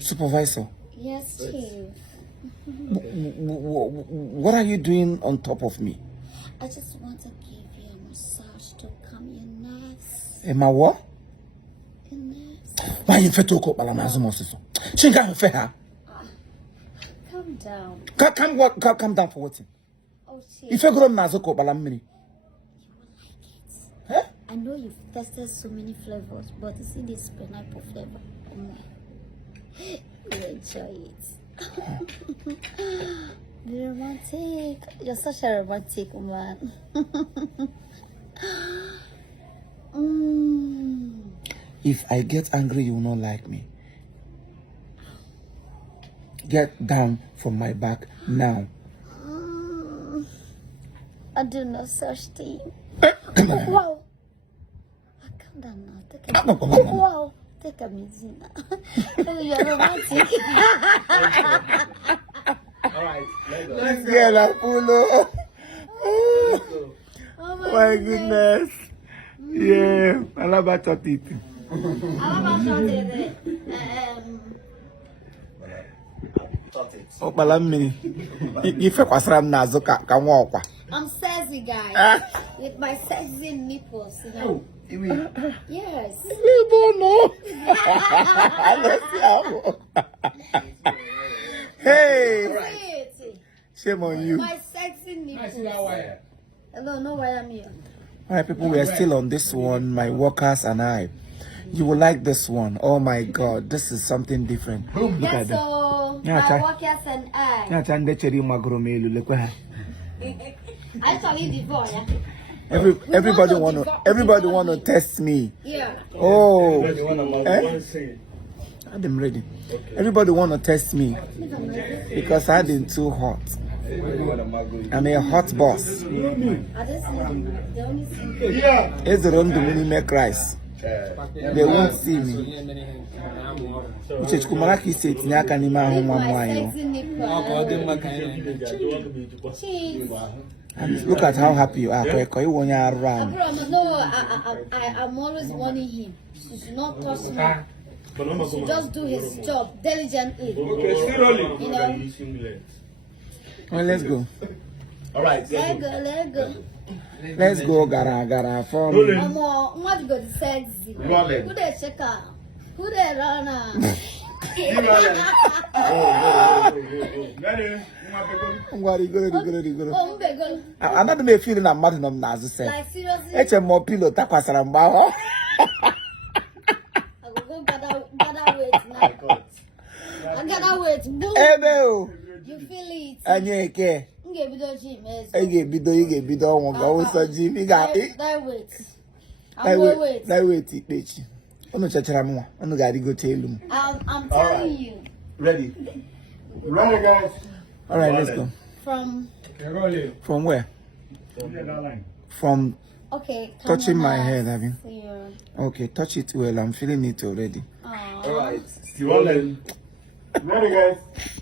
Supervisor. Yes, Chief. What are you doing on top of me? I just want to give you a massage to calm your nerves. Am I what? Your nerves. Why you fit to cook balanazumos? She can't fair. Calm down. Calm down for what? Oh, Chief. If you go to Nazoko Balamini. You will like it. Huh? I know you've tested so many flavors, but you see this pineapple flavor. You enjoy it. Be romantic. You're such a romantic woman. If I get angry, you will not like me. Get down from my back now. I do no such thing. Come on. Wow. Calm down now. Take a wow. Take a music now. You're romantic. Alright, let's go. This girl, I follow. Oh My goodness. Yeah, I love about it. Oh, Balamini. If I was ram Nazoka, can walk. I'm sexy, guys. With my sexy nipples, you know. Yes. Hey, Sweet. shame on you. My sexy nipples. Hello, no, why I'm here. All right, people, we are still on this one, my workers and I. You will like this one. Oh my God, this is something different. Look Yes, at that. so Yeah, my workers and I. Actually, before, yeah. Everybody want to test me. Yeah. Oh, I'm ready. Everybody want to test me because I've been too hot. I'm a hot boss. Are they seeing the only thing? It's the wrong to make rice. They won't see me. Which is Kumaraki said, Nyaka ni ma huma mwayo. Cheese. And look at how happy you are. You run. No, I'm always warning him. He should not touch me. He should just do his job diligently. You know? Well, let's go. Alright, Let's go. Let's go, gara from. What good sexy? Who they check out? Who they runner? I'm not me feeling a mad of Nazi say. Like seriously? It's a more pillow takwasaramba. I will go gather weight now. I gather weight. Boom. Ebo. You feel it? Anyeke. Get video gym. You get bido wonga also gym. You got it. That weight. Wait. That weight bitch. Ono chachara mo. Ono gari go tell him. I'm telling you. ready. Ready, guys. All right, let's go. From Where? From okay. touching my head, have you? Yeah. Okay, touch it well. I'm feeling it already. All right. Rolling. Ready, guys.